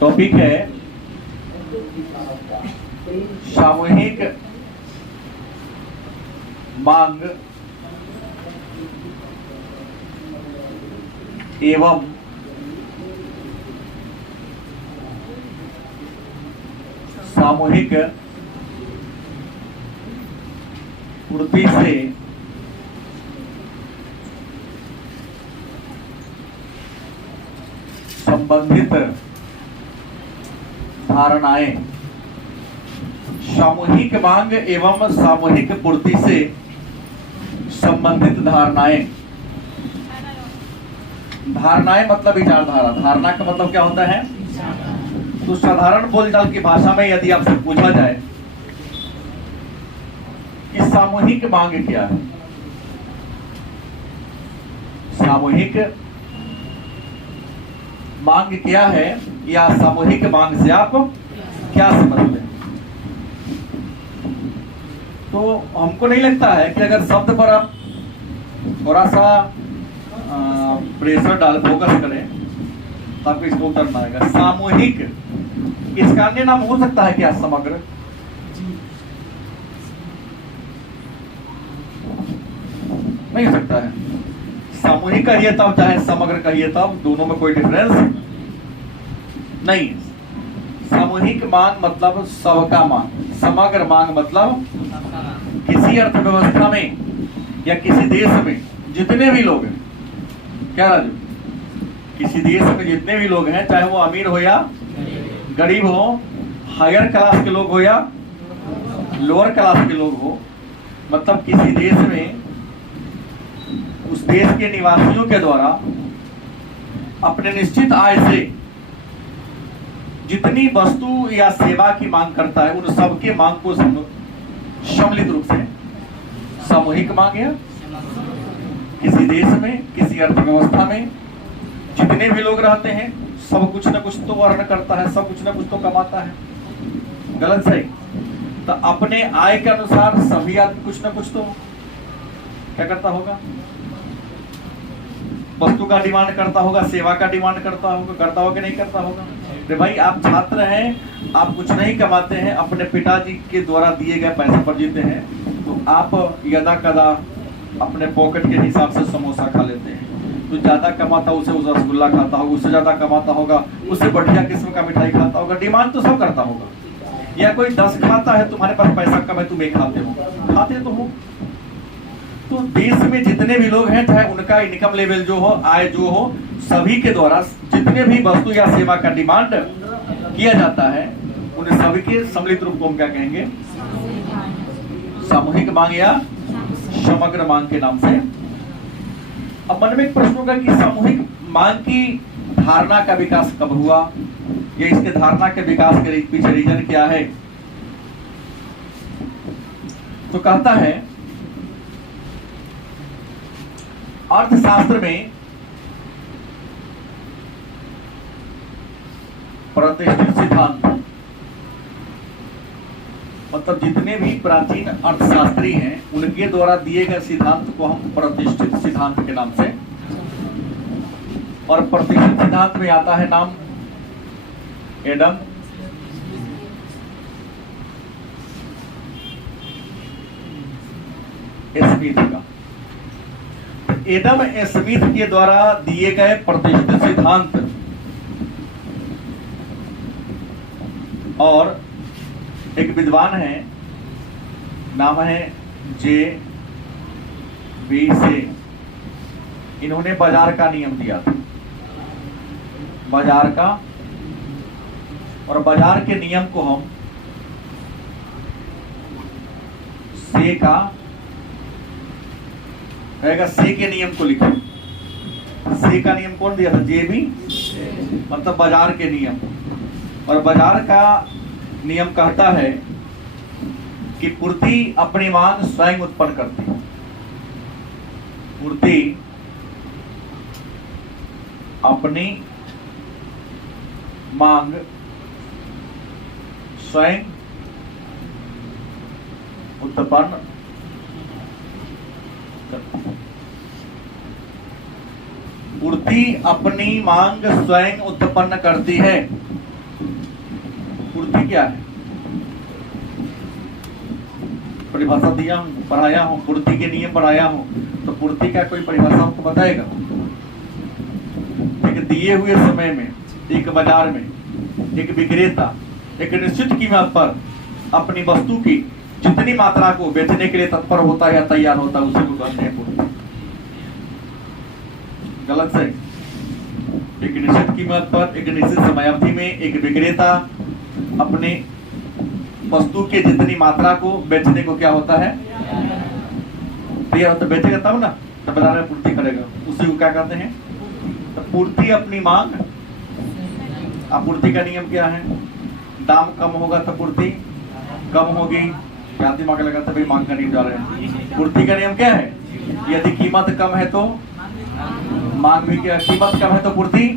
Topic है सामूहिक मांग एवं सामूहिक पूर्ति से संबंधित धारणाएं। सामूहिक मांग एवं सामूहिक पूर्ति से संबंधित धारणाएं। धारणाएं मतलब विचारधारा। धारणा का मतलब क्या होता है? तो साधारण बोलचाल की भाषा में यदि आपसे पूछा जाए कि सामूहिक मांग क्या है, सामूहिक मांग क्या है या सामूहिक मांग से आप क्या समझते हैं, तो हमको नहीं लगता है कि अगर शब्द पर आप थोड़ा सा प्रेशर डाल फोकस करें तो आपको इसको उतरना आएगा। सामूहिक, इसका अन्य नाम हो सकता है क्या? समग्र। नहीं हो सकता है। सामूहिक कहिए तब चाहे समग्र कहिए तब, दोनों में कोई डिफरेंस नहीं। सामूहिक मांग मतलब सबका मांग। समग्र मांग मतलब किसी अर्थव्यवस्था में या किसी देश में जितने भी लोग हैं, क्या राजू, किसी देश में जितने भी लोग हैं, चाहे वो अमीर हो या गरीब हो, हायर क्लास के लोग हो या लोअर क्लास के लोग हो, मतलब किसी देश में उस देश के निवासियों के द्वारा अपने निश्चित आय से जितनी वस्तु या सेवा की मांग करता है, उन सबके मांग को सम्मिलित रूप से सामूहिक मांग है। किसी देश में, किसी अर्थव्यवस्था में जितने भी लोग रहते हैं, सब कुछ न कुछ तो अर्न करता है, सब कुछ न कुछ तो कमाता है। गलत सही? तो अपने आय के अनुसार सभी आदमी कुछ न कुछ तो क्या करता होगा? वस्तु का डिमांड करता होगा, सेवा का डिमांड करता होगा कि नहीं करता होगा? अरे भाई, आप छात्र हैं, आप कुछ नहीं कमाते हैं, अपने पिताजी के द्वारा दिए गए पैसे पर जीते हैं, तो आप यदा कदा अपने पॉकेट के हिसाब से समोसा खा लेते हैं। तो ज्यादा कमाता उसे रसगुल्ला खाता होगा, उससे ज्यादा कमाता होगा उससे बढ़िया किस्म का मिठाई खाता होगा। डिमांड तो सब करता होगा। या कोई 10 खाता है, तुम्हारे पास पैसा कम है, तुम एक खाते हो, खाते तो हो। तो देश में जितने भी लोग हैं, चाहे उनका इनकम लेवल जो हो, आय जो हो, सभी के द्वारा जितने भी वस्तु या सेवा का डिमांड किया जाता है, उन सभी के सम्मिलित रूप को हम क्या कहेंगे? सामूहिक मांग या समग्र मांग के नाम से। अब मन में एक प्रश्न होगा कि सामूहिक मांग की धारणा का विकास कब हुआ, या इसके धारणा के विकास के पीछे रीजन क्या है? तो कहता है अर्थशास्त्र में प्रतिष्ठित सिद्धांत, मतलब जितने भी प्राचीन अर्थशास्त्री हैं, उनके द्वारा दिए गए सिद्धांत को हम प्रतिष्ठित सिद्धांत के नाम से, और प्रतिष्ठित सिद्धांत में आता है नाम एडम स्मिथ का। एडम स्मिथ के द्वारा दिए गए प्रतिष्ठित सिद्धांत, और एक विद्वान है, नाम है जे बी से, इन्होंने बाजार का नियम दिया था। बाजार का, और बाजार के नियम को हम से का रहेगा, से के नियम को लिखो। से का नियम कौन दिया था? जे बी, मतलब बाजार के नियम। और बाजार का नियम कहता है कि पूर्ति अपनी मांग स्वयं उत्पन्न करती है। पूर्ति अपनी मांग स्वयं उत्पन्न करती है। पूर्ति अपनी मांग स्वयं उत्पन्न करती है। पूर्ति क्या है? परिभाषा दिया हूं, पढ़ाया हूं, पूर्ति के नियम पढ़ाया हूं, तो पूर्ति का कोई परिभाषा हमको बताएगा? एक दिए हुए समय में एक बाजार में एक विक्रेता एक निश्चित कीमत पर अपनी वस्तु की जितनी मात्रा को बेचने के लिए तत्पर होता है या तैयार होता है, उसी को कहते हैं पूर्ति। गलत से एक निश्चित कीमत पर एक निश्चित समय अवधि में एक विक्रेता अपने वस्तु के जितनी मात्रा को बेचने को क्या होता है? तैयार होता, बेचेगा तब ना, तब बाजार में पूर्ति करेगा, उसी को क्या कहते हैं? तो पूर्ति अपनी मांग। आपूर्ति का नियम क्या है? दाम कम होगा तो पूर्ति कम होगी। क्या दिमाग लगा था भाई, मांग का नियम जा रहे हैं। पूर्ति का नियम क्या है? यदि कीमत कम है तो मांग भी क्या? कीमत कम है तो पूर्ति,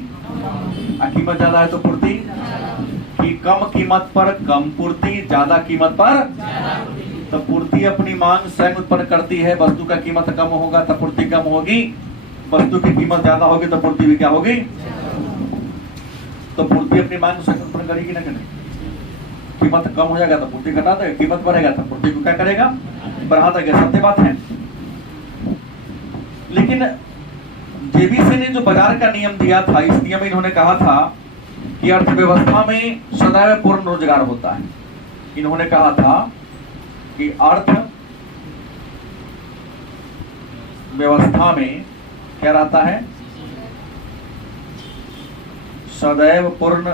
कीमत ज्यादा है तो पूर्ति। कि कम कीमत पर कम पूर्ति, ज्यादा कीमत पर। तो पूर्ति अपनी मांग स्वयं उत्पन्न करती है। वस्तु का कीमत कम होगा तो पूर्ति कम होगी, वस्तु की कीमत ज्यादा होगी तो पूर्ति भी क्या होगी? तो पूर्ति अपनी मांग स्वयं उत्पन्न करेगी ना करेगी? कीमत कम हो जाएगा तो पूर्ति घटा देगा, कीमत बढ़ेगा तो पूर्ति को क्या करेगा? बढ़ा देगा। सत्य बात है। लेकिन जेबीसी ने जो बाजार का नियम दिया था, इस नियम में इन्होंने कहा था कि अर्थव्यवस्था में सदैव पूर्ण रोजगार होता है। इन्होंने कहा था कि अर्थव्यवस्था में क्या रहता है? सदैव पूर्ण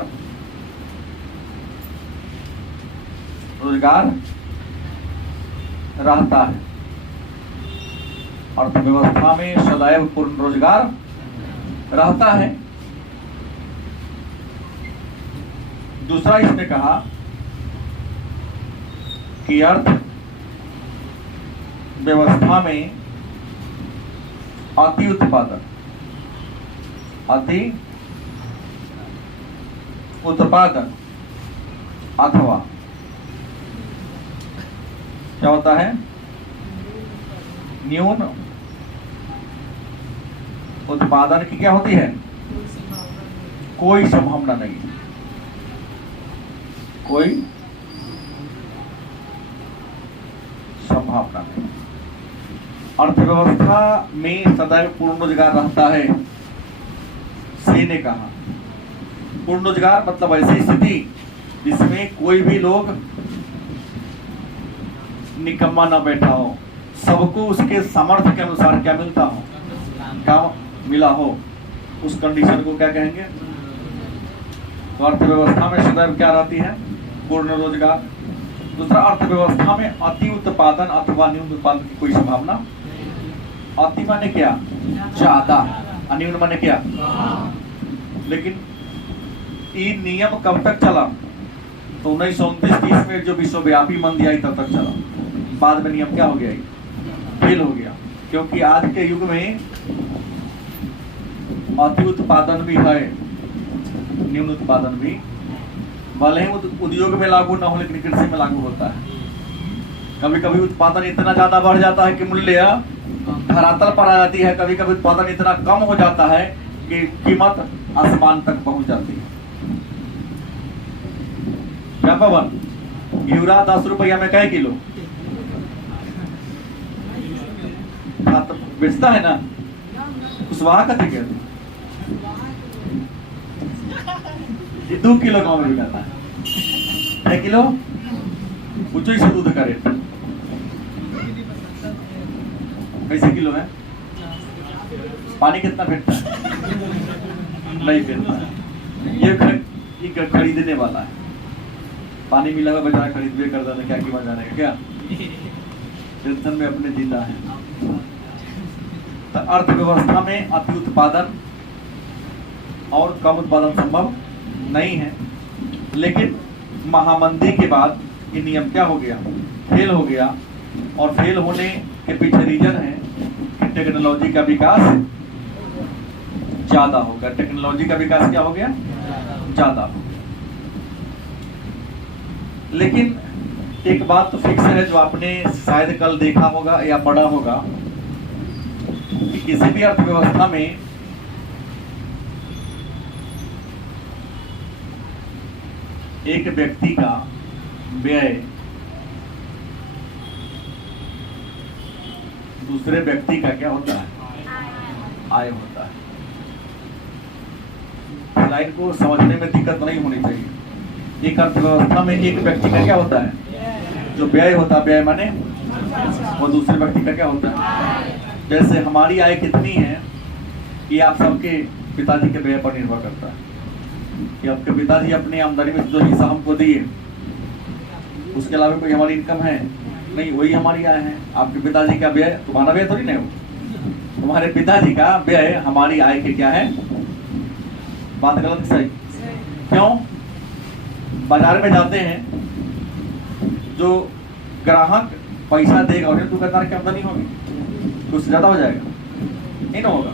रोजगार रहता है। अर्थव्यवस्था में सदैव पूर्ण रोजगार रहता है। दूसरा इसने कहा कि अर्थव्यवस्था में अति उत्पादन अथवा क्या होता है? न्यून उत्पादन की क्या होती है? कोई संभावना नहीं। कोई संभावना नहीं। अर्थव्यवस्था में सदैव पूर्ण रोजगार रहता है। सी ने कहा पूर्ण रोजगार मतलब ऐसी स्थिति जिसमें कोई भी लोग निकम्मा न बैठा हो, सबको उसके सामर्थ्य के अनुसार क्या मिलता हो? काम मिला हो, उस कंडीशन को क्या कहेंगे? तो अर्थव्यवस्था में सदैव क्या रहती है? पूर्ण रोजगार। दूसरा, अर्थव्यवस्था में अति उत्पादन अथवा न्यून उत्पादन की कोई संभावना। अति माने क्या? ज्यादा, न्यून माने क्या? लेकिन ये नियम कब तक चला? तो 1929-30 में जो विश्वव्यापी मंदी आई तब तक चला। बाद में नियम क्या हो गया? फेल हो गया। क्योंकि आज के युग में अति उत्पादन भी है, न्यून उत्पादन भी। भले ही उद्योग में लागू ना हो, लेकिन कृषि में लागू होता है। कभी कभी उत्पादन इतना ज्यादा बढ़ जाता है कि मूल्य धरातल पर आ जाती है। कभी कभी उत्पादन इतना कम हो जाता है कि कीमत आसमान तक पहुंच जाती है। क्या पवन? घिउरा 10 रुपया में कै किलो? हाँ, तो बेचता है ना। कुशवाहा का टिकट 2 किलो गाँव में बिकाता है। 1 किलो पूछो इसे दूध का रेट कैसे किलो है? पानी कितना फेंकता है? नहीं फेंकता है। ये खरीदने वाला है। पानी मिला हुआ बेचारा खरीद भी कर देना, क्या कीमत जाने का? क्या टेंशन में अपने जिंदा है। तो अर्थव्यवस्था में अति उत्पादन और कम उत्पादन संभव नहीं है। लेकिन महामंदी के बाद ये नियम क्या हो गया? फेल हो गया। और फेल होने के पीछे रीजन है कि टेक्नोलॉजी का विकास ज्यादा हो गया। टेक्नोलॉजी का विकास क्या हो गया? ज्यादा हो गया। लेकिन एक बात तो फिक्स है, जो आपने शायद कल देखा होगा या पढ़ा होगा कि किसी भी अर्थव्यवस्था में एक व्यक्ति का व्यय दूसरे व्यक्ति का क्या होता है? आय होता है। लाइन को समझने में दिक्कत नहीं होनी चाहिए। एक अर्थव्यवस्था में एक व्यक्ति का क्या होता है? जो व्यय होता है, व्यय माने वो दूसरे व्यक्ति का क्या होता है? जैसे हमारी आय कितनी है ये आप सबके पिताजी के व्यय पर निर्भर करता है कि आपके पिताजी अपनी आमदनी में जो हिस्सा हमको दिए उसके अलावा कोई हमारी इनकम है नहीं, वही हमारी आय है। आपके पिताजी का व्यय तुम्हारा व्यय थोड़ी नहीं हो, तुम्हारे पिताजी का व्यय हमारी आय के क्या है? बात गलत सही? क्यों? बाजार में जाते हैं, जो ग्राहक पैसा देगा उन्हें दुकानदार की आमदनी होगी, तो उससे ज्यादा हो जाएगा? नहीं ना होगा।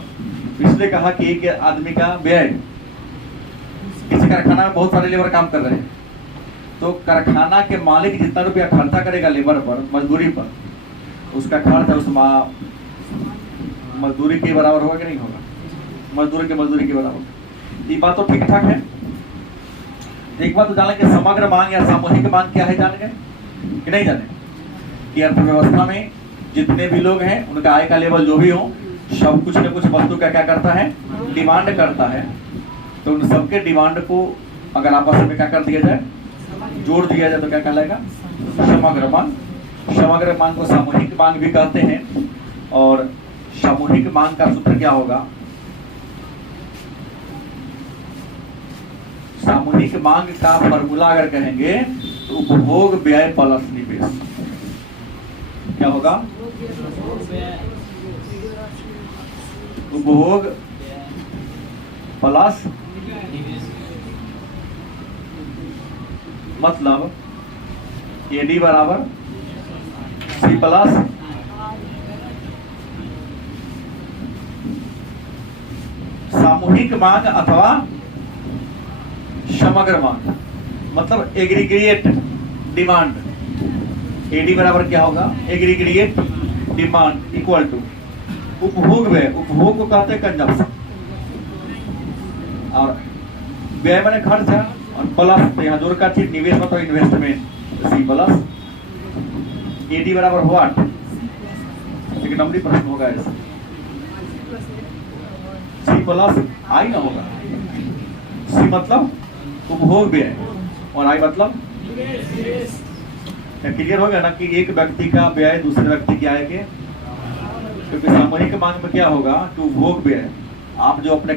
इसलिए कहा कि एक आदमी का व्यय, किसी कारखाना में बहुत सारे लेबर काम कर रहे हैं, तो कारखाना के मालिक जितना रुपया खर्चा करेगा लेबर पर, मजदूरी पर, उसका खर्च उस मजदूरी के बराबर होगा कि नहीं होगा? मजदूरी के बराबर। ये बात तो ठीक ठाक है। एक बात तो जाने कि समग्र मांग या सामूहिक मांग क्या है, जान गए कि नहीं जाने? कि अर्थव्यवस्था में जितने भी लोग हैं उनका आय का लेवल जो भी हो, सब कुछ न कुछ वस्तु का क्या करता है? डिमांड करता है। तो उन सबके डिमांड को अगर आपस में क्या कर दिया जाए? जोड़ दिया जाए तो क्या कहलाएगा? समग्र मांग। समग्र मांग को सामूहिक मांग भी कहते हैं। और सामूहिक मांग का सूत्र क्या होगा? सामूहिक मांग का फॉर्मूला अगर कहेंगे तो उपभोग व्यय प्लस निवेश। क्या होगा? उपभोग प्लस मतलब एडी बराबर सी प्लस सामूहिक मांग अथवा समग्र मांग, मतलब एग्रीगेट डिमांड। एडी बराबर क्या होगा? एग्रीगेट डिमांड इक्वल टू उपभोग व्यय। उपभोग को कहते हैं कंजम्पशन, और व्यय माने खर्चा, और प्लस यहाँ जोड़ का चीज निवेश मतलब इन्वेस्टमेंट, सी प्लस एडी बराबर व्हाट? एक नंबरी प्रश्न होगा ऐसा। सी प्लस आई ना होगा। सी मतलब उपभोग व्यय और आई मतलब क्लियर हो गया ना कि एक व्यक्ति का व्यय दूसरे व्यक्ति की आय के। क्योंकि सामूहिक मांग में क्या होगा कि उपभोग व्यय, आप जो अपने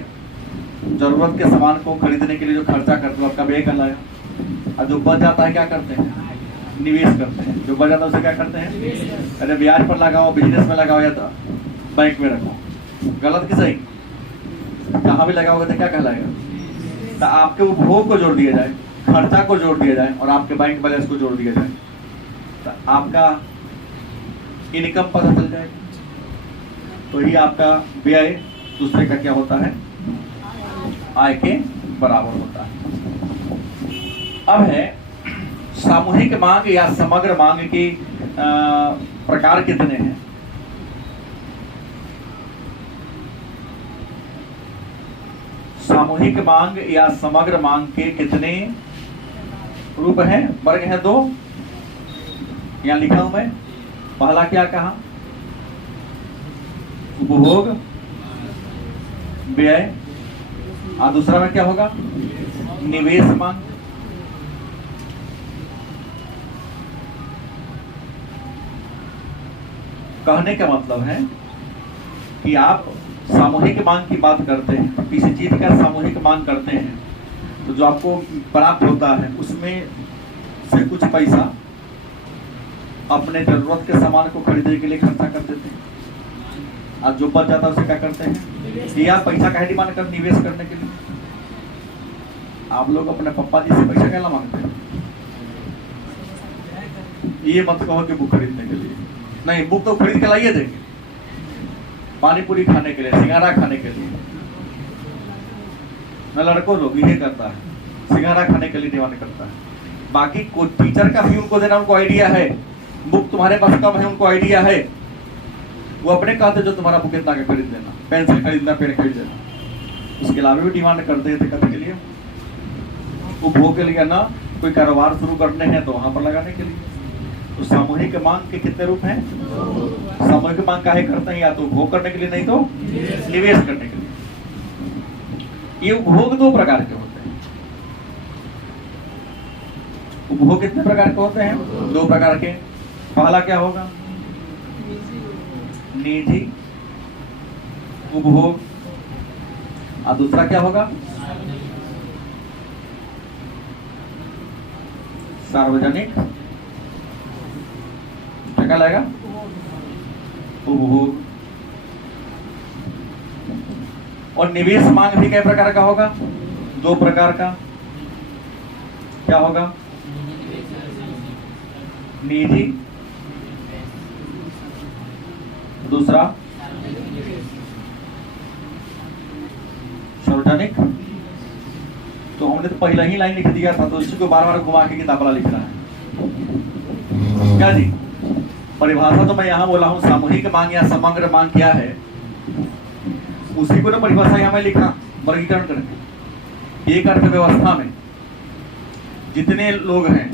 जरूरत के सामान को खरीदने के लिए जो खर्चा करते हो आपका व्यय कहलाएगा। और जो बच जाता है क्या करते हैं? निवेश करते हैं। जो बच जाता है उसे क्या करते हैं? अरे ब्याज पर लगाओ, बिजनेस में लगाओ या तो बैंक में रखो। गलत कि सही? कहाँ भी लगाओगे तो क्या कहलाएगा? तो आपके उपभोग को जोड़ दिया जाए, खर्चा को जोड़ दिया जाए और आपके बैंक बैलेंस को जोड़ दिया जाए तो आपका इनकम पता चल जाएगा। तो ही आपका व्यय दूसरे का क्या होता है? आय के बराबर होता है। अब है सामूहिक मांग या समग्र मांग के प्रकार कितने हैं? सामूहिक मांग या समग्र मांग के कितने रूप हैं? वर्ग हैं दो, यहां लिखा हूं मैं। पहला क्या कहा? उपभोग व्यय, और दूसरा में क्या होगा? निवेश मांग। कहने का मतलब है कि आप सामूहिक मांग की बात करते हैं, तो किसी चीज का सामूहिक मांग करते हैं तो जो आपको प्राप्त होता है उसमें से कुछ पैसा अपने जरूरत के सामान को खरीदने के लिए खर्चा कर देते हैं, और जो बच जाता है उसे क्या करते हैं? या पैसा का डिमांड कर निवेश करने के लिए। आप लोग अपने पप्पा जी से पैसा क्या मांगते हैं? ये मत कहो कि बुक खरीदने के लिए, नहीं, बुक तो खरीद के लाइए देंगे, पानी पूरी खाने के लिए, सिंघाड़ा खाने के लिए। मैं लड़कों लोग ये करता है, सिंघाड़ा खाने के लिए डिमांड करता है। बाकी को टीचर का भी उनको देना, उनको आइडिया है। बुक तुम्हारे पास कम है, उनको आइडिया है, वो अपने कहते जो तुम्हारा बुक इतना का खरीद देना, पेंसिल खरीदना, पेन खरीद देना। उसके अलावा भी डिमांड करते हैं दिक्कत के लिए, उपभोग के लिए ना, कोई कारोबार शुरू करने हैं तो वहां पर लगाने के लिए। तो सामूहिक मांग के कितने रूप हैं? सामूहिक मांग काहे करते हैं? या तो उपभोग करने के लिए, नहीं तो निवेश करने के लिए। ये उपभोग दो प्रकार के होते हैं। उपभोग कितने प्रकार के होते हैं? दो प्रकार के। पहला क्या होगा? निजी उपभोग। और दूसरा क्या होगा? सार्वजनिक। क्या लगेगा? उपभोग। और निवेश मांग भी कई प्रकार का होगा? दो प्रकार का। क्या होगा? निजी, दूसरा सार्वजनिक। तो हमने तो पहला ही लाइन लिख दिया था, तो इसी को बार बार घुमा के किताब वाला लिख रहा है क्या जी? परिभाषा तो मैं यहाँ बोला हूँ, सामूहिक मांग या समग्र मांग क्या है, उसी को ना परिभाषा यहाँ मैं लिखा वर्गीकरण करके। एक अर्थव्यवस्था में जितने लोग हैं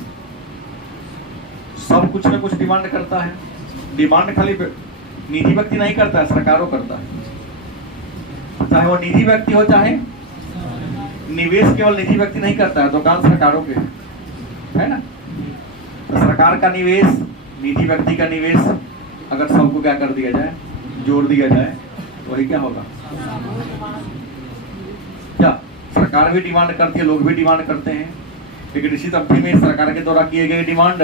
सब कुछ न कुछ डिमांड करता है। डिमांड खाली निजी व्यक्ति नहीं करता है, सरकारों करता है। चाहे वो निजी व्यक्ति हो चाहे निवेश केवल निजी व्यक्ति नहीं करता है, दुकान सरकारों के है ना। तो सरकार का निवेश, निजी व्यक्ति का निवेश अगर सबको क्या कर दिया जाए, जोड़ दिया जाए, तो वही क्या होगा? क्या सरकार भी डिमांड करती है, लोग भी डिमांड करते हैं, लेकिन निश्चित अवधि में सरकार के द्वारा किए गए डिमांड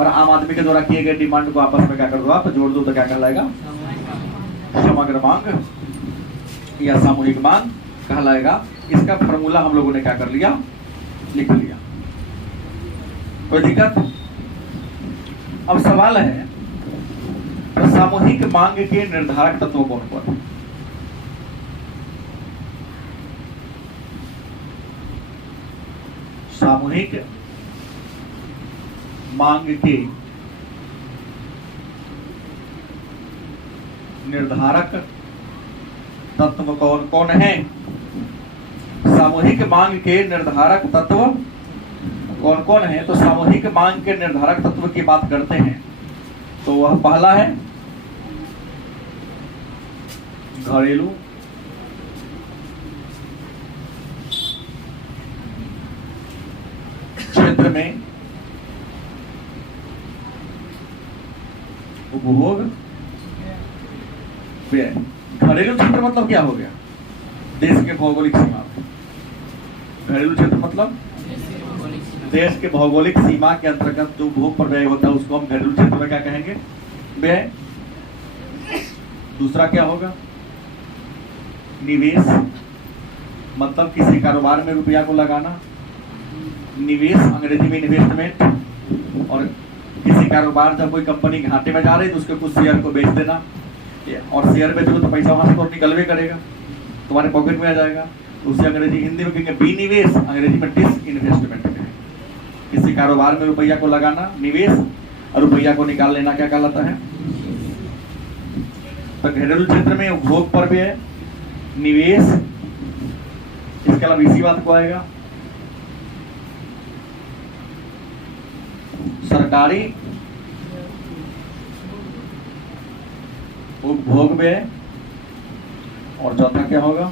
और आम आदमी के द्वारा किए गए डिमांड को आपस में क्या कर दो आप, जोड़ दो, तो क्या कहलाएगा? समग्र मांग या सामूहिक मांग कहलाएगा। इसका फॉर्मूला हम लोगों ने क्या कर लिया? लिख लिया। कोई दिक्कत? अब सवाल है, तो सामूहिक मांग के निर्धारक तत्व कौन कौन है? सामूहिक मांग के निर्धारक तत्व कौन कौन है? सामूहिक मांग के निर्धारक तत्व कौन कौन है? तो सामूहिक मांग के निर्धारक तत्व की बात करते हैं तो वह पहला है घरेलू क्षेत्र में उपभोग व्यय। घरेलू क्षेत्र मतलब क्या हो गया? देश के भौगोलिक सीमा में। घरेलू क्षेत्र मतलब देश के भौगोलिक सीमा के अंतर्गत जो उपभोग पर व्यय होता है उसको हम घरेलू क्षेत्र में क्या कहेंगे? व्यय। दूसरा क्या होगा? निवेश, मतलब किसी कारोबार में रुपया को लगाना। निवेश अंग्रेजी में इन्वेस्टमेंट। और किसी कारोबार, जब कोई कंपनी घाटे में जा रही है तो उसके कुछ शेयर को बेच देना, और शेयर बेचोगे तो पैसा वहां से तो निकलवे करेगा, तुम्हारे पॉकेट में आ जाएगा। तो उसे अंग्रेजी हिंदी में कहेंगे विनिवेश, अंग्रेजी में डिसइन्वेस्टमेंट कहेंगे। किसी कारोबार में रुपया को लगाना निवेश, और रुपया को निकाल लेना क्या कहलाता है? तो घरेलू क्षेत्र में उपभोग पर व्यय, निवेश, इसके अलावा इसी बात को आएगा सरकारी उपभोग व्यय, और चौथा क्या होगा?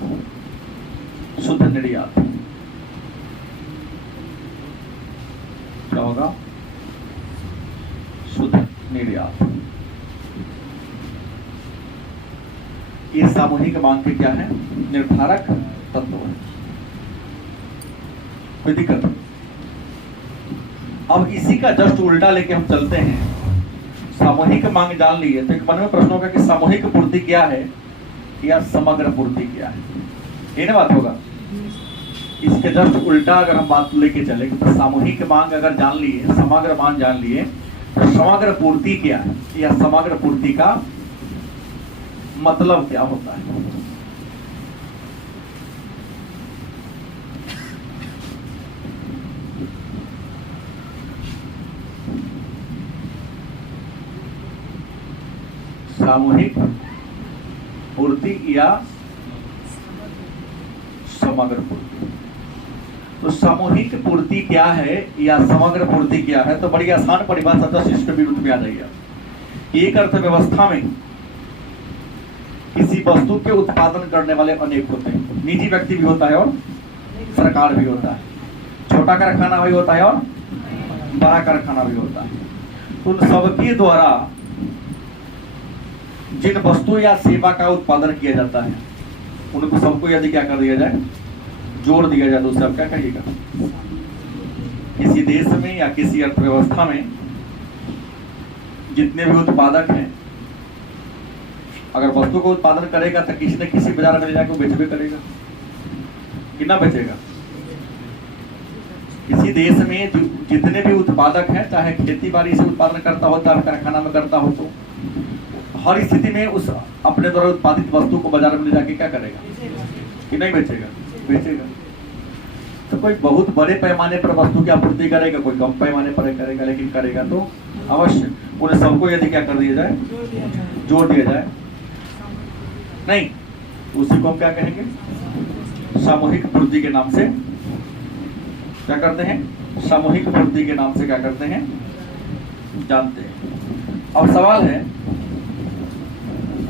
शुद्ध निर्यात। क्या होगा? शुद्ध निर्यात। ये सामूहिक मांग के क्या है? निर्धारक तत्व है। कोई दिक्कत? अब इसी का जस्ट उल्टा लेके हम चलते हैं। सामूहिक मांग जान लिए तो एक मन में प्रश्न होगा कि सामूहिक पूर्ति क्या है या समग्र पूर्ति क्या है? ये ना बात होगा। इसके जस्ट उल्टा अगर हम बात लेके चले तो सामूहिक मांग अगर जान लिए, समग्र मांग जान लिए, तो समग्र पूर्ति क्या है या समग्र पूर्ति का मतलब क्या होता है? सामूहिक पूर्ति या समग्र पूर्ति। तो सामूहिक पूर्ति क्या है या समग्र पूर्ति क्या है? तो बड़ी आसान परिभाषा 10 इसके विरुद्ध में आ जाएगा। एक अर्थव्यवस्था में किसी वस्तु के उत्पादन करने वाले अनेक होते हैं। निजी व्यक्ति भी होता है और सरकार भी होता है, छोटा कारखाना भी होता है और बड़ा कारखाना भी होता है। तो उन सबके द्वारा जिन वस्तु या सेवा का उत्पादन किया जाता है उनको सबको यदि क्या कर दिया जाए, जोड़ दिया जाए, तो सब क्या कहिएगा? किसी देश में या किसी अर्थव्यवस्था में जितने भी उत्पादक हैं, अगर वस्तु को उत्पादन करेगा तो किसी न किसी बाजार में ले जाकर बेचबे करेगा कि ना बेचेगा। किसी देश में जितने भी उत्पादक हैं, चाहे खेती बाड़ी से उत्पादन करता हो, चाहे कारखाना में करता हो, तो हर स्थिति में उस अपने द्वारा उत्पादित वस्तु को बाजार में ले जाके क्या करेगा कि नहीं बेचेगा? बेचेगा। तो कोई बहुत बड़े पैमाने पर वस्तु की आपूर्ति करेगा, कोई कम पैमाने पर करेगा, लेकिन करेगा तो अवश्य उन्हें सबको यदि क्या कर दिया जाए, जोड़ दिया जाए, नहीं उसी को हम क्या कहेंगे? सामूहिक पूर्ति के नाम से क्या करते हैं? सामूहिक पूर्ति के नाम से क्या करते हैं? जानते हैं। अब सवाल है,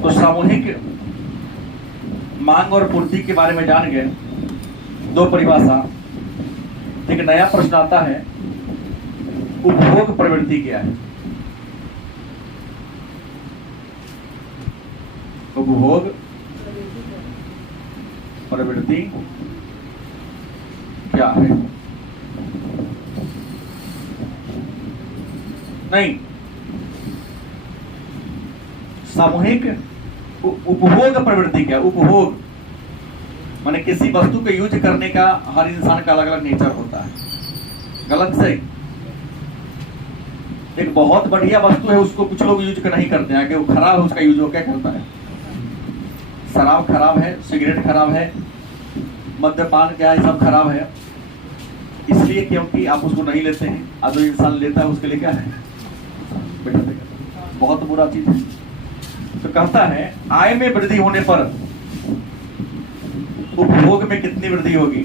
तो सामूहिक मांग और पूर्ति के बारे में जान गए, दो परिभाषा। एक नया प्रश्न आता है, उपभोग प्रवृत्ति क्या है? उपभोग प्रवृत्ति क्या है? नहीं, सामूहिक उपभोग प्रवृत्ति क्या? उपभोग माने किसी वस्तु को यूज करने का हर इंसान का अलग अलग नेचर होता है। गलत से एक बहुत बढ़िया वस्तु है, उसको कुछ लोग यूज नहीं करते हैं कि वो खराब है, उसका यूज वो क्या करता है? शराब खराब है, सिगरेट खराब है, मद्यपान क्या है, सब खराब है। इसलिए क्योंकि आप उसको नहीं लेते हैं, और जो इंसान लेता है उसके लिए क्या है? बहुत बुरा चीज है। तो कहता है, आय में वृद्धि होने पर उपभोग में कितनी वृद्धि होगी?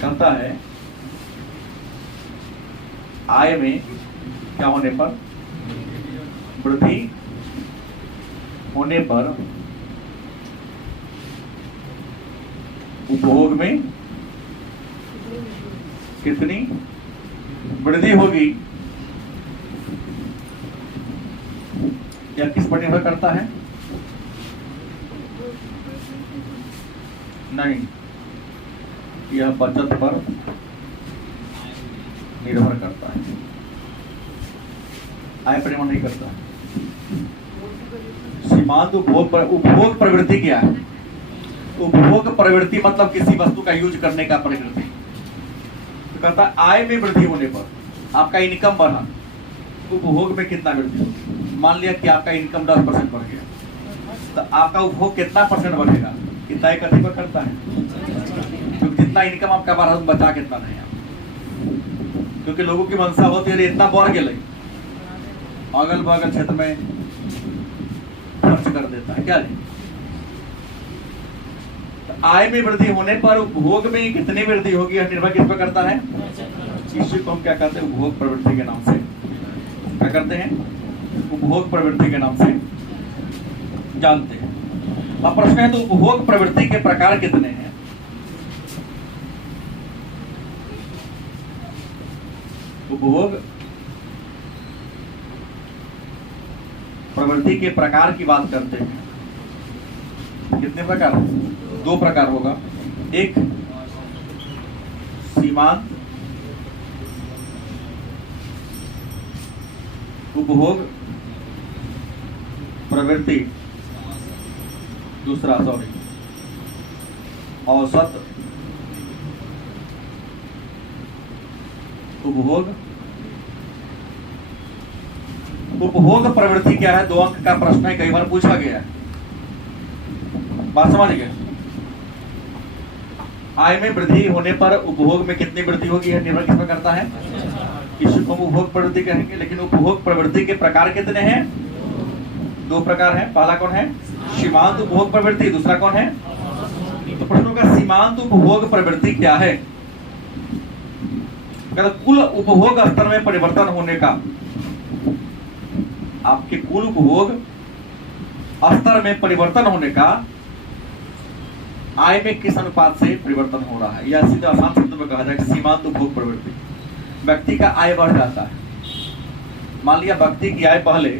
कहता है, आय में क्या होने पर? वृद्धि होने पर उपभोग में कितनी वृद्धि होगी? या किस पर निर्भर करता है? नहीं, यह बचत पर निर्भर करता है, आय पर निर्भर नहीं करता। सीमांत उपभोग प्रवृत्ति क्या है? उपभोग प्रवृत्ति मतलब किसी वस्तु का यूज करने का प्रवृत्ति। तो कहता है, आय में वृद्धि होने पर आपका इनकम बढ़ा, उपभोग में कितना वृद्धि होगी? मान लिया कि आपका इनकम 10% बढ़ गया, तो आपका उपभोग कितना परसेंट बढ़ेगा? कितना एक अधिक करता है? क्योंकि जितना इनकम आपका बढ़ा बचा कितना नहीं आप, क्योंकि लोगों की मंशा होती है इतना बढ़ गया, अगल बगल क्षेत्र में खर्च कर देता है क्या नहीं? तो आय में वृद्धि होने पर उपभोग में कितनी वृद्धि होगी, यह निर्भर किस पर करता है? इसी को हम क्या कहते हैं? उपभोग प्रवृत्ति के नाम से क्या करते हैं? उपभोग प्रवृत्ति के नाम से जानते हैं। अब प्रश्न है, तो उपभोग प्रवृत्ति के प्रकार कितने हैं? उपभोग प्रवृत्ति के प्रकार की बात करते हैं। कितने प्रकार? 2 प्रकार होगा। एक सीमांत उपभोग प्रवृत्ति, दूसरा औसत उपभोग। उपभोग प्रवृत्ति क्या है? 2 अंक का प्रश्न है, कई बार पूछा गया है, बात समझ गए? आय में वृद्धि होने पर उपभोग में कितनी वृद्धि होगी, यह निर्भर किस पर करता है? इसी को उपभोग प्रवृत्ति कहेंगे। लेकिन उपभोग प्रवृत्ति के प्रकार कितने हैं? 2 प्रकार है। पहला कौन है? सीमांत उपभोग प्रवृत्ति, दूसरा कौन है? तो प्रश्न का सीमांत उपभोग प्रवृत्ति क्या है? कहता कुल उपभोग स्तर में परिवर्तन होने का, आपके कुल उपभोग स्तर में परिवर्तन होने का आय में किस अनुपात से परिवर्तन हो रहा है, या सीधा आसान शब्द में कहा जाए सीमांत उपभोग प्रवृत्ति। व्यक्ति का आय बढ़ जाता है, मान लिया व्यक्ति की आय पहले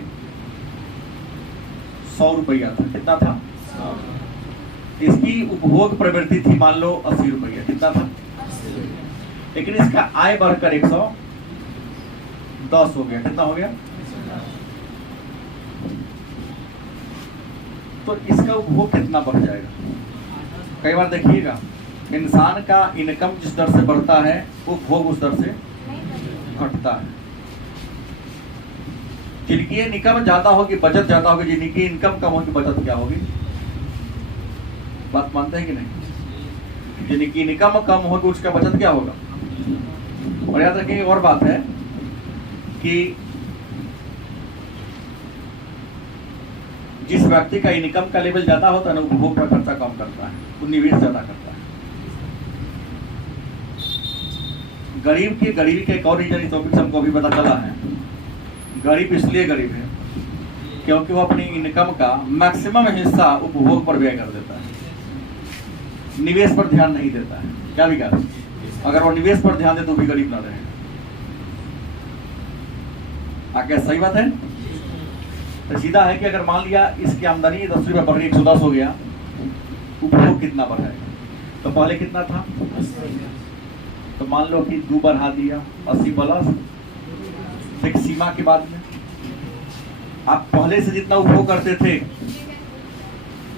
100 रुपया था, कितना था, इसकी उपभोग प्रवृत्ति थी मान लो 80 रुपया, कितना था, लेकिन इसका आय बढ़कर 110 हो गया, कितना हो गया, तो इसका उपभोग कितना बढ़ जाएगा। कई बार देखिएगा इंसान का इनकम जिस दर से बढ़ता है उपभोग उस दर से घटता है। जिनकी इनकम ज्यादा होगी बचत ज्यादा होगी, जिनकी इनकम कम होगी बचत क्या होगी, बात मानते हैं कि नहीं। जिनकी इनकम कम होगी उसका बचत क्या होगा। और याद रखिए और बात है कि जिस व्यक्ति का इनकम का लेवल ज्यादा होता है ना उपभोग का खर्चा कम करता है, तो निवेश ज्यादा करता है। गरीबी का एक और रीजन इस टॉपिक से हमको अभी पता चला है। गरीब इसलिए गरीब है क्योंकि वो अपनी इनकम का मैक्सिमम हिस्सा उपभोग पर व्यय कर देता है, निवेश पर ध्यान नहीं देता है। क्या विकास, अगर वो निवेश पर ध्यान दे तो भी गरीब ना रहेगा। आगे सही बात है। तो सीधा है कि अगर मान लिया इसकी आमदनी 10 रुपये बढ़ गई 110 हो गया, उपभोग कितना बढ़ाएगा, तो पहले कितना था, तो मान लो कि 2 बढ़ा दिया 80 प्लस एक सीमा के बाद में आप पहले से जितना उपभोग करते थे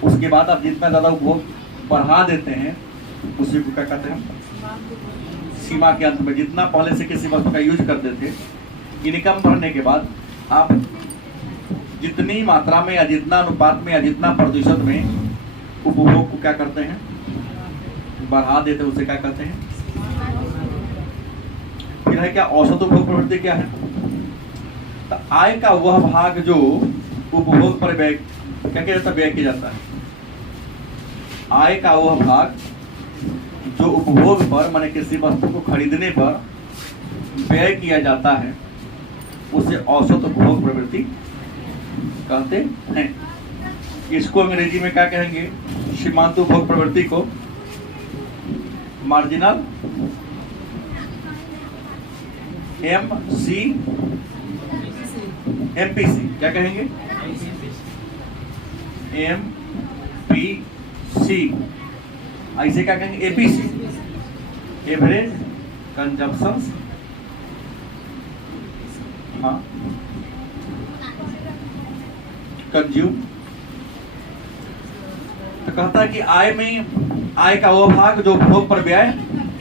उसके बाद आप जितना ज्यादा उपभोग बढ़ा देते हैं उसी को क्या कहते हैं, सीमा के अंत में जितना पहले से किसी वस्तु का यूज करते थे, इनकम बढ़ने के बाद आप जितनी मात्रा में या जितना अनुपात में या जितना प्रतिशत में उपभोग को क्या करते हैं, बढ़ा देते, उसे क्या कहते हैं। फिर है क्या औसत उपभोग प्रवृत्ति क्या है, तो आय का वह भाग जो उपभोग पर व्यय क्या किया जाता है, व्यय किया जाता है। आय का वह भाग जो उपभोग पर माने किसी वस्तु को खरीदने पर व्यय किया जाता है उसे औसत उपभोग प्रवृत्ति कहते हैं। इसको अंग्रेजी में क्या कहेंगे, सीमांत उपभोग प्रवृत्ति को मार्जिनल एमपीसी क्या कहेंगे, एमपीसी, ऐसे क्या कहेंगे, एपीसी, एवरेज कंजप्शन, हाँ कंज्यूम। तो कहता है कि आय का वो भाग जो उपभोग पर व्यय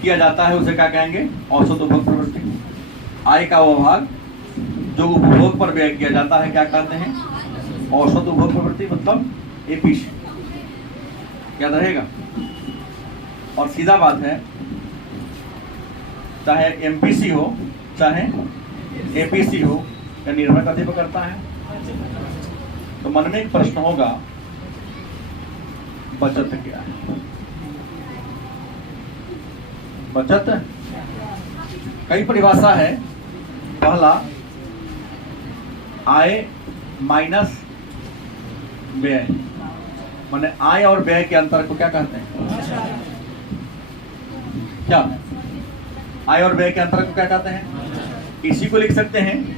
किया जाता है उसे क्या कहेंगे, औसत उपभोग प्रवृत्ति। आय का वो भाग जो उपभोग पर व्यय किया जाता है क्या कहते हैं, औसत उपभोग प्रवृत्ति, मतलब एपीसी। याद रहेगा। और सीधा बात है, चाहे एमपीसी हो चाहे एपीसी हो, यह निर्भर कथी पर करता है। तो मन में एक प्रश्न होगा, बचत क्या है। बचत कई परिभाषा है। पहला, आय माइनस व्यय, माने आय और व्यय के अंतर को क्या कहते हैं, क्या आय और व्यय के अंतर को क्या कहते हैं। इसी को लिख सकते हैं,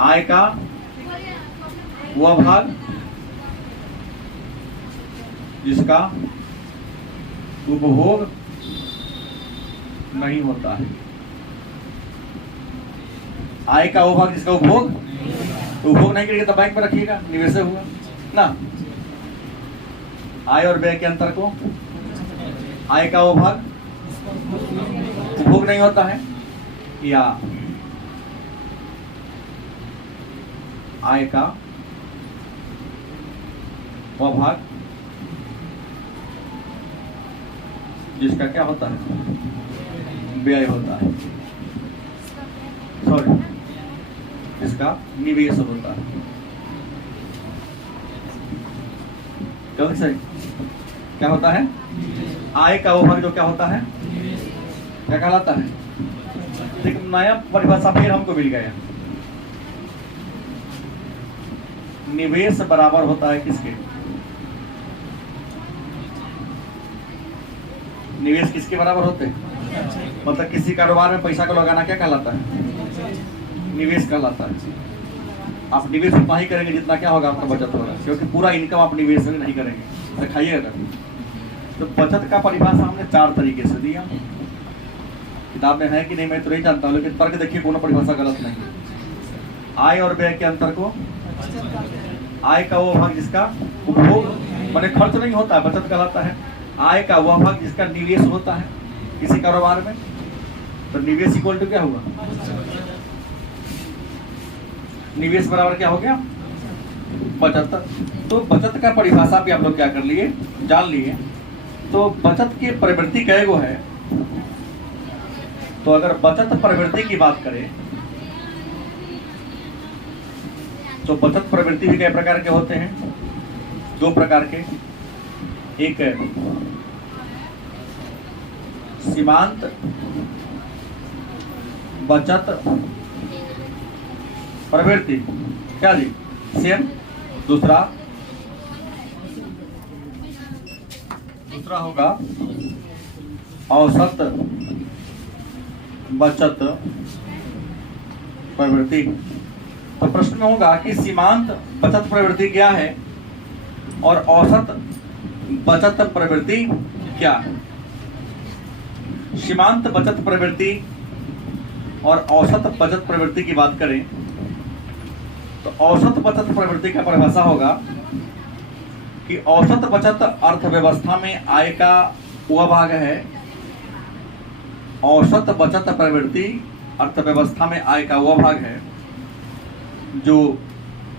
आय का वह भाग जिसका उपभोग नहीं होता है। आय का वो भाग जिसका उपभोग नहीं करेगा तो बैंक में रखिएगा, निवेश हुआ ना। आय और व्यय के अंतर को, आय का वो भाग उपभोग नहीं होता है, या आय का वह भाग जिसका क्या होता है, व्यय होता है, सॉरी इसका निवेश होता है। क्यों सही क्या होता है, आय का वो भाग जो क्या होता है, क्या कहलाता है? एक नया परिभाषा फिर हमको मिल गया। निवेश बराबर होता है किसके? निवेश किसके बराबर होते हैं? मतलब किसी कारोबार में पैसा को लगाना क्या कहलाता है? निवेश कहलाता है। आप निवेश उतना ही करेंगे जितना क्या होगा आपका बचत होगा, क्योंकि पूरा इनकम आप निवेश में नहीं करेंगे। दिखाइएगा तो बचत का परिभाषा हमने 4 तरीके से दिया। किताब में है कि नहीं मैं तो नहीं जानता हूँ, लेकिन तर्क देखिए कोनो परिभाषा गलत नहीं है। आय और व्यय के अंतर को, आय का वो भाग जिसका उपभोग माने खर्च नहीं होता है बचत कहलाता है। आय का वह भाग जिसका निवेश होता है किसी कारोबार में, तो निवेश इक्वल टू क्या हुआ? निवेश बराबर क्या हो गया? बचत। तो बचत का परिभाषा भी आप लोग क्या कर लिए, जान लिए। तो बचत की प्रवृत्ति कई गो है। तो अगर बचत प्रवृत्ति की बात करें तो बचत प्रवृत्ति भी कई प्रकार के होते हैं, 2 प्रकार के। एक सीमांत बचत प्रवृत्ति, क्या जी? सेम। दूसरा होगा औसत बचत प्रवृत्ति। तो प्रश्न में होगा कि सीमांत बचत प्रवृत्ति क्या है और औसत बचत प्रवृत्ति क्या है? सीमांत बचत प्रवृत्ति और औसत बचत प्रवृत्ति की बात करें तो औसत बचत प्रवृत्ति का परिभाषा होगा कि औसत बचत अर्थव्यवस्था में आय का वह भाग है। औसत बचत प्रवृत्ति अर्थव्यवस्था में आय का वह भाग है जो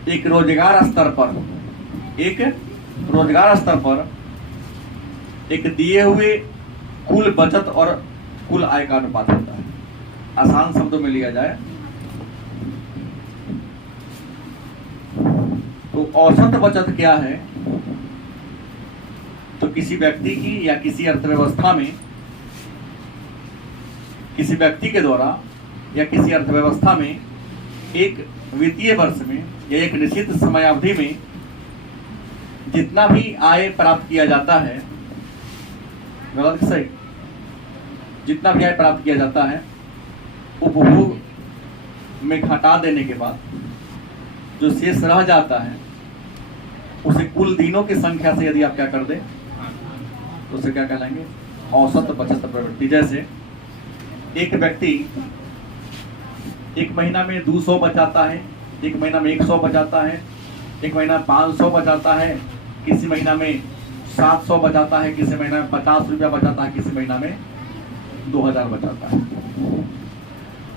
एक रोजगार स्तर पर एक दिए हुए कुल बचत और कुल आय का अनुपात होता है। आसान शब्दों में लिया जाए तो औसत बचत क्या है? तो किसी व्यक्ति की या किसी अर्थव्यवस्था में किसी व्यक्ति के द्वारा या किसी अर्थव्यवस्था में एक वित्तीय वर्ष में या एक निश्चित समयावधि में जितना भी आय प्राप्त किया जाता है, गलत सही, जितना भी आय प्राप्त किया जाता है उपभोग में घटा देने के बाद जो शेष रह जाता है उसे कुल दिनों की संख्या से यदि आप क्या कर दें तो उसे क्या कहलाएंगे? औसत बचत प्रवृत्ति। जैसे एक व्यक्ति एक महीना में 200 बचाता है, एक महीना में 100 बचाता है, एक महीना 500 बचाता है, किसी महीना में 700 बचाता है, किसी महीना में 50 रुपया बचाता है, किसी महीना में 2000 बचाता है।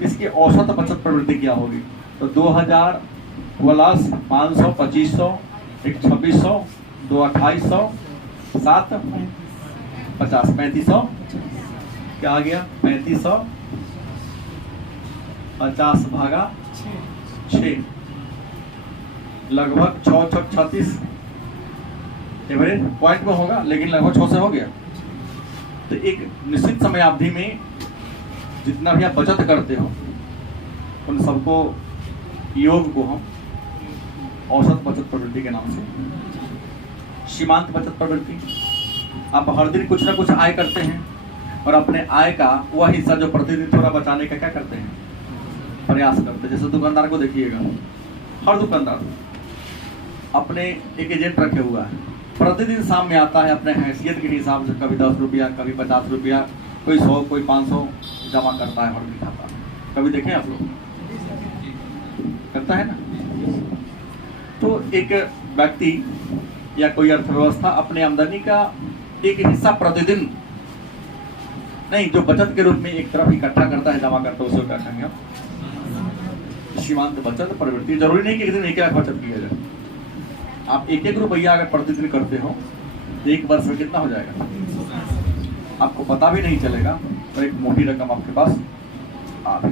इसकी औसत बचत प्रवृत्ति क्या होगी? तो 2000 प्लस 500 2500, एक 2600, 2 2800, 7 50 3500, क्या आ गया? 3500 50 भागा 6 लगभग 6 6 36 एवरेज पॉइंट में होगा, लेकिन लगभग 6 से हो गया। तो एक निश्चित समयावधि में जितना भी आप बचत करते हो उन सबको योग को हम औसत बचत प्रवृत्ति के नाम से। सीमांत बचत प्रवृत्ति, आप हर दिन कुछ ना कुछ आय करते हैं और अपने आय का वह हिस्सा जो प्रतिदिन थोड़ा बचाने का क्या करते हैं? प्रयास करते हैं। जैसे दुकानदार को देखिएगा, हर दुकानदार अपने एक एजेंट रखे हुआ है, प्रतिदिन शाम में आता है अपने हैसियत के हिसाब से, कभी 10 रुपया, कभी 50 रुपया, कोई 100, कोई 500 जमा करता है और दिखाता है। कभी देखें आप लोग? करता है ना? तो एक व्यक्ति या कोई अर्थव्यवस्था अपने आमदनी का एक हिस्सा प्रतिदिन नहीं, जो बचत के रूप में एक तरफ इकट्ठा करता है, जमा करता है, उसे क्या कहेंगे आप? सीमांत बचत प्रवृत्ति। जरूरी नहीं कि एक दिन 1 लाख बचत किया जाए। आप 1 रुपया अगर प्रतिदिन करते हो तो 1 वर्ष में कितना हो जाएगा आपको पता भी नहीं चलेगा, और एक मोटी रकम आपके पास आ गई।